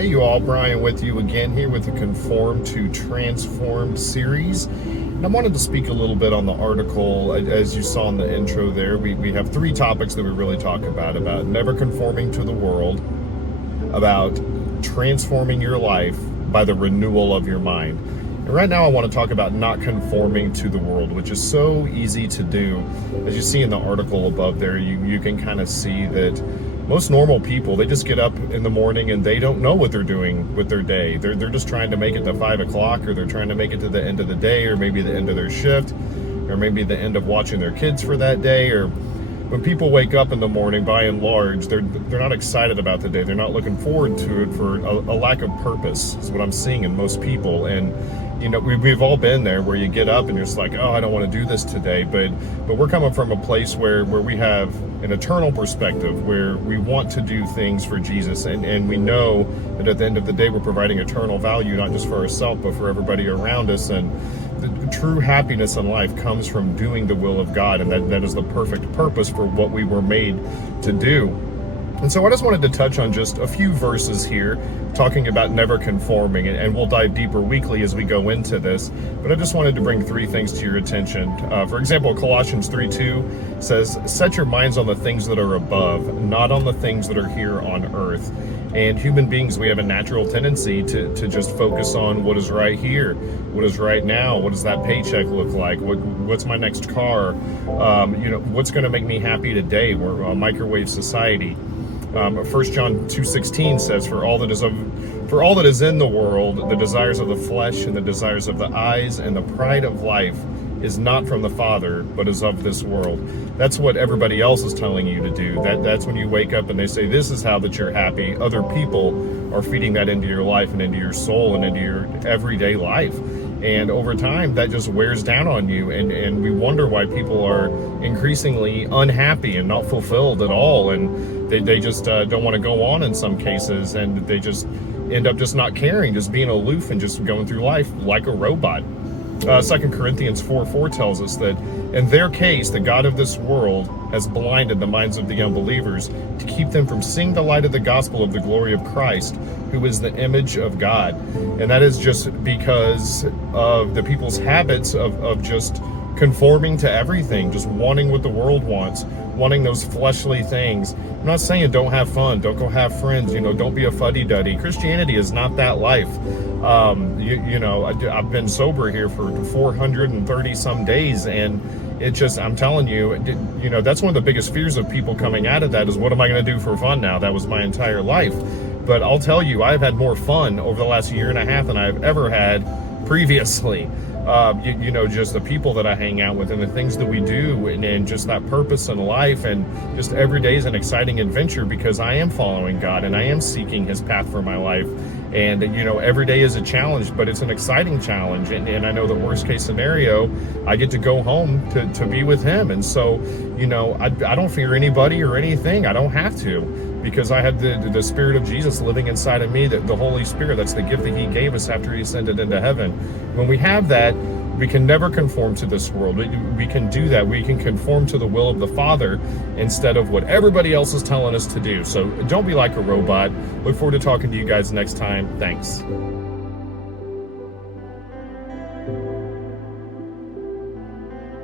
Hey you all, Brian with you again here with the Conform to Transform series. And I wanted to speak a little bit on the article. As you saw in the intro there, we have three topics that we really talk about never conforming to the world, about transforming your life by the renewal of your mind. And right now I want to talk about not conforming to the world, which is so easy to do. As you see in the article above there, you can kind of see that most normal people, they just get up in the morning and they don't know what they're doing with their day. They're just trying to make it to 5 o'clock, or they're trying to make it to the end of the day, or maybe the end of their shift, or maybe the end of watching their kids for that day. Or when people wake up in the morning, by and large, they're not excited about the day. They're not looking forward to it for a lack of purpose is what I'm seeing in most people. And you know, we've all been there where you get up and you're just like, oh, I don't want to do this today. But we're coming from a place where we have an eternal perspective, where we want to do things for Jesus. And we know that at the end of the day, we're providing eternal value, not just for ourselves, but for everybody around us. And the true happiness in life comes from doing the will of God. And that is the perfect purpose for what we were made to do. And so I just wanted to touch on just a few verses here, talking about never conforming, and we'll dive deeper weekly as we go into this. But I just wanted to bring three things to your attention. For example, Colossians 3:2 says, set your minds on the things that are above, not on the things that are here on earth. And human beings, we have a natural tendency to just focus on what is right here, what is right now, what does that paycheck look like, what's my next car, what's going to make me happy today. We're a microwave society. 1 John 2:16 says, for all that is in the world, the desires of the flesh and the desires of the eyes and the pride of life is not from the Father, but is of this world. That's what everybody else is telling you to do. That's when you wake up and they say, this is how that you're happy. Other people are feeding that into your life and into your soul and into your everyday life. And over time, that just wears down on you. And we wonder why people are increasingly unhappy and not fulfilled at all. And they just don't want to go on in some cases. And they just end up just not caring, just being aloof and just going through life like a robot. 2 Corinthians 4:4 tells us that in their case, the God of this world has blinded the minds of the unbelievers to keep them from seeing the light of the gospel of the glory of Christ, who is the image of God. And that is just because of the people's habits of just conforming to everything, just wanting what the world wants, wanting those fleshly things. I'm not saying don't have fun, don't go have friends, don't be a fuddy-duddy. Christianity is not that life. I've been sober here for 430 some days, and it just, I'm telling you, that's one of the biggest fears of people coming out of that is, what am I going to do for fun now? That was my entire life. But I'll tell you, I've had more fun over the last year and a half than I've ever had previously. Just the people that I hang out with and the things that we do, and just that purpose in life, and just every day is an exciting adventure because I am following God and I am seeking his path for my life. And, every day is a challenge, but it's an exciting challenge. And I know the worst case scenario, I get to go home to be with him. And so, I don't fear anybody or anything. I don't have to, because I have the Spirit of Jesus living inside of me, that the Holy Spirit, that's the gift that he gave us after he ascended into heaven. When we have that, we can never conform to this world. We can do that. We can conform to the will of the Father instead of what everybody else is telling us to do. So don't be like a robot. Look forward to talking to you guys next time. Thanks.